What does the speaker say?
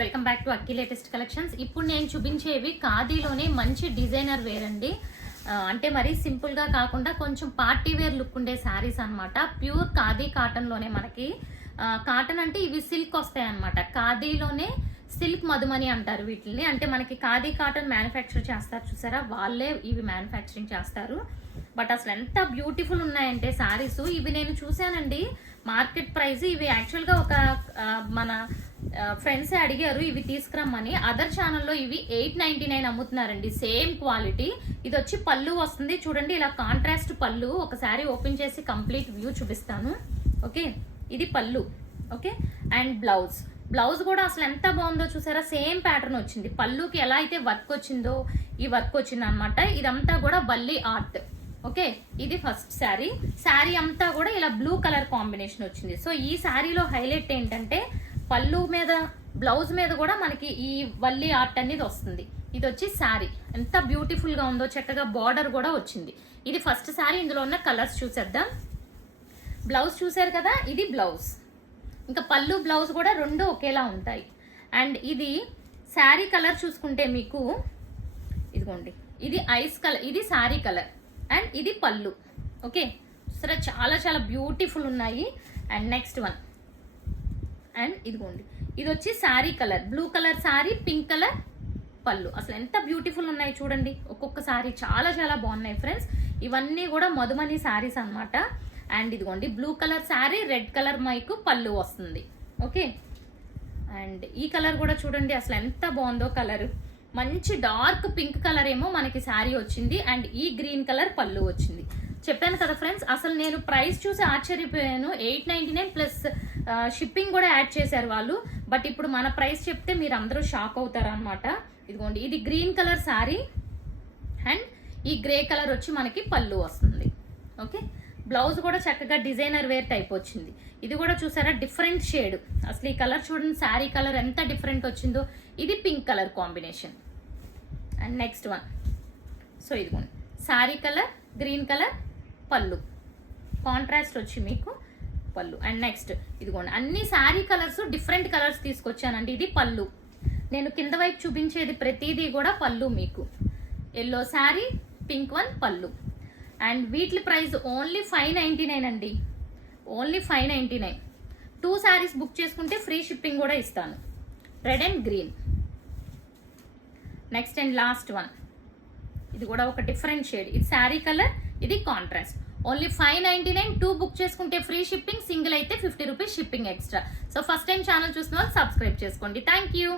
Welcome back to Akki latest collections. ఇప్పుడు నేను చూపించేవి ఖాదీలోనే మంచి డిజైనర్ వేర్ అండి. అంటే మరి సింపుల్ గా కాకుండా కొంచెం పార్టీ వేర్ లుక్ ఉండే శారీస్ అన్నమాట. ప్యూర్ ఖాదీ కాటన్ లోనే మనకి కాటన్ అంటే ఇవి సిల్క్ వస్తాయి అన్నమాట. ఖాదీలోనే సిల్క్ మధుమని అంటారు వీటిని. అంటే మనకి ఖాదీ కాటన్ మ్యానుఫ్యాక్చర్ చేస్తారు చూసారా, వాళ్ళే ఇవి మ్యానుఫ్యాక్చరింగ్ చేస్తారు. బట్ అసలు ఎంత బ్యూటిఫుల్ ఉన్నాయంటే శారీస్. ఇవి నేను చూసానండి మార్కెట్ ప్రైస్. ఇవి యాక్చువల్ గా ఒక మన ఫ్రెండ్స్ అడిగారు ఇవి తీసుకురమ్మని. అదర్ ఛానల్లో ఇవి 899 అమ్ముతున్నారండి, సేమ్ క్వాలిటీ. ఇది వచ్చి పళ్ళు వస్తుంది చూడండి, ఇలా కాంట్రాస్ట్ పళ్ళు. ఒకసారి ఓపెన్ చేసి కంప్లీట్ వ్యూ చూపిస్తాను. ఓకే, ఇది పళ్ళు. ఓకే, అండ్ బ్లౌజ్ కూడా అసలు ఎంత బాగుందో చూసారా, సేమ్ ప్యాటర్న్ వచ్చింది. పళ్ళుకి ఎలా అయితే వర్క్ వచ్చిందో ఈ వర్క్ వచ్చింది అనమాట. ఇదంతా కూడా వల్లి ఆర్ట్. ఓకే, ఇది ఫస్ట్ శారీ అంతా కూడా ఇలా బ్లూ కలర్ కాంబినేషన్ వచ్చింది. సో ఈ శారీలో హైలైట్ ఏంటంటే పళ్ళు మీద బ్లౌజ్ మీద కూడా మనకి ఈ వల్లి ఆర్ట్ అనేది వస్తుంది. ఇది వచ్చి శారీ ఎంత బ్యూటిఫుల్ గా ఉందో, చక్కగా బార్డర్ కూడా వచ్చింది. ఇది ఫస్ట్ శారీ. ఇందులో ఉన్న కలర్స్ చూసేద్దాం. బ్లౌజ్ చూసారు కదా, ఇది బ్లౌజ్. ఇంకా పళ్ళు బ్లౌజ్ కూడా రెండు ఒకేలా ఉంటాయి. అండ్ ఇది శారీ కలర్ చూసుకుంటే మీకు ఇదిగోండి, ఇది ఐస్ కలర్, ఇది శారీ కలర్, అండ్ ఇది పళ్ళు. ఓకే, సరే చాలా చాలా బ్యూటిఫుల్ ఉన్నాయి. అండ్ నెక్స్ట్ వన్, అండ్ ఇదిగోండి, ఇది వచ్చి sari colour, blue colour sari, pink colour పళ్ళు. అసలు ఎంత బ్యూటిఫుల్ ఉన్నాయి చూడండి. ఒక్కొక్క శారీ చాలా చాలా బాగున్నాయి ఫ్రెండ్స్. ఇవన్నీ కూడా మధుమని శారీస్ అన్నమాట. అండ్ ఇదిగోండి blue colour sari, red colour మైకు పళ్ళు వస్తుంది. ఓకే, అండ్ ఈ కలర్ కూడా చూడండి అసలు ఎంత బాగుందో కలర్. మంచి డార్క్ పింక్ కలర్ ఏమో మనకి శారీ వచ్చింది, అండ్ ఈ గ్రీన్ కలర్ పళ్ళు వచ్చింది. చెప్పాను కదా ఫ్రెండ్స్, అసలు నేను ప్రైస్ చూసి ఆశ్చర్యపోయాను. 899 ప్లస్ షిప్పింగ్ కూడా యాడ్ చేశారు వాళ్ళు. బట్ ఇప్పుడు మన ప్రైస్ చెప్తే మీరు అందరూ షాక్ అవుతారు అనమాట. ఇదిగోండి, ఇది గ్రీన్ కలర్ శారీ, అండ్ ఈ గ్రే కలర్ వచ్చి మనకి పళ్ళు వస్తుంది. ఓకే, బ్లౌజ్ కూడా చక్కగా డిజైనర్ వేర్ టైప్ వచ్చింది. ఇది కూడా చూసారా డిఫరెంట్ షేడ్. అసలు ఈ కలర్ చూడండి, శారీ కలర్ ఎంత డిఫరెంట్ వచ్చిందో. ఇది pink colour combination. And next one, so ఇదిగోండి శారీ కలర్, గ్రీన్ కలర్ పళ్ళు, కాంట్రాస్ట్ వచ్చి మీకు పళ్ళు. అండ్ నెక్స్ట్ ఇదిగోండి అన్ని శారీ కలర్స్ డిఫరెంట్ కలర్స్ తీసుకొచ్చానండి. ఇది పళ్ళు. నేను కింద వైపు చూపించేది ప్రతిదీ కూడా పళ్ళు. మీకు ఎల్లో శారీ, పింక్ వన్ పళ్ళు. అండ్ వీటి ప్రైస్ ఓన్లీ 599 అండి, ఓన్లీ 599. 2 శారీస్ బుక్ చేసుకుంటే ఫ్రీ షిప్పింగ్ కూడా ఇస్తాను. Red and green. Next and last one, ఇది కూడా ఒక డిఫరెంట్ షేడ్. ఇది శారీ కలర్, ఇది కాంట్రాస్ట్. ఓన్లీ 599. 2 బుక్ చేసుకుంటే ఫ్రీ షిప్పింగ్, సింగిల్ అయితే 50 rupees shipping extra. So first time channel చూసిన వాళ్ళు సబ్స్క్రైబ్ చేసుకోండి. Thank you.